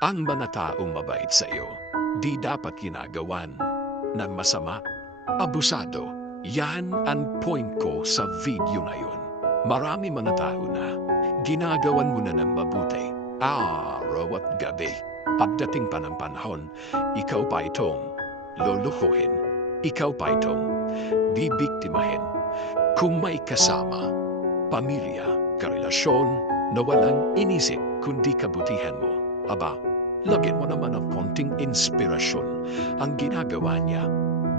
Ang mga taong mabait sa iyo, di dapat ginagawan ng masama. Abusado, yan ang point ko sa video na yun. Marami mga tao na ginagawan mo na ng mabuti, araw at gabi. Pagdating pa ng panahon, ikaw pa itong luluhuhin. Ikaw pa itong bibiktimahin. Kung may kasama, pamilya, karelasyon na walang inisip kundi kabutihan mo, aba, lagyan mo naman ng konting inspirasyon. Ang ginagawa niya,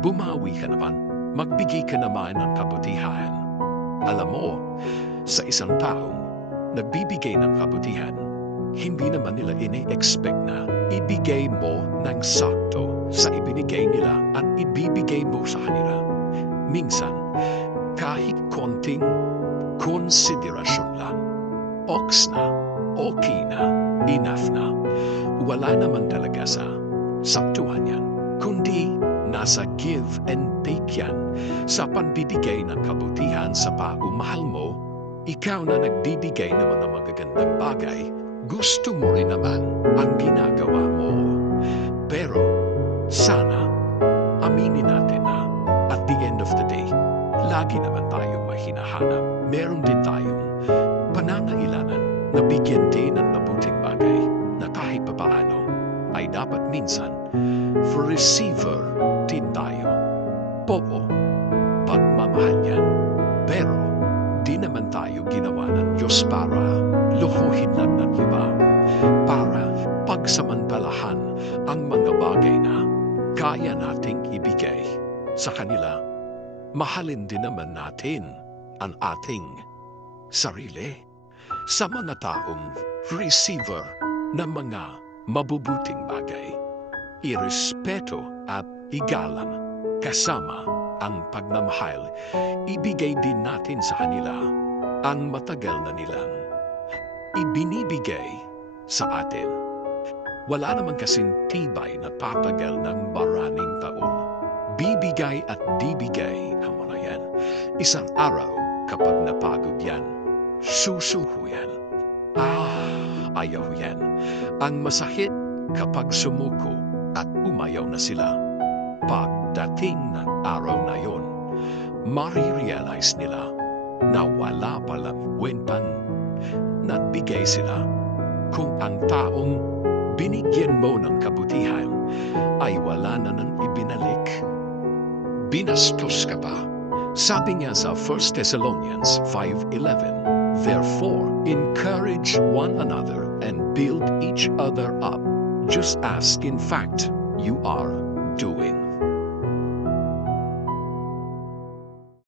bumawi ka naman, magbigay ka naman ng kabutihan. Alam mo, sa isang taong nagbibigay ng kabutihan, hindi naman nila ini-expect na ibigay mo ng sakto sa ibinigay nila at ibibigay mo sa kanila. Minsan, kahit konting konsiderasyon lang, okay na, enough na. Wala naman talaga sa saktuhan yan, kundi nasa give and take yan. Sa panbibigay ng kabutihan sa paumahal mo, ikaw na nagbibigay ng mga magagandang bagay, gusto mo rin naman ang ginagawa mo. Pero sana aminin natin na at the end of the day, lagi naman tayong may hinahanap. Meron din tayong panangailangan na bigyan din ng mabuting bagay na kahit papaano ay dapat minsan for receiver din tayo. Oo, pagmamahal yan. Pero di naman tayo ginawa ng Diyos para luhuhin lang ng iba, para pagsamantalahan ang mga bagay na kaya nating ibigay sa kanila. Mahalin din naman natin ang ating sarili. Sa mga taong receiver ng mga mabubuting bagay, irespeto at igalang kasama ang pagmamahal, ibigay din natin sa kanila ang matagal na nilang ibinibigay sa atin. Wala naman kasing tibay na tatagal ng maraming taon. Bibigay at bibigay ang mga yan. Isang araw kapag napagod yan, susuko yan. Ayaw yan. Ang masakit kapag sumuko at umayaw na sila. Pagdating ng araw na yon, marirealize nila na wala palang kwentang nagbigay sila. Kung ang taong binigyan mo ng kabutihan ay wala na nang ibinalik, binastos ka pa. Sabi niya sa 1 Thessalonians 5:11, therefore, encourage one another and build each other up, just as in fact you are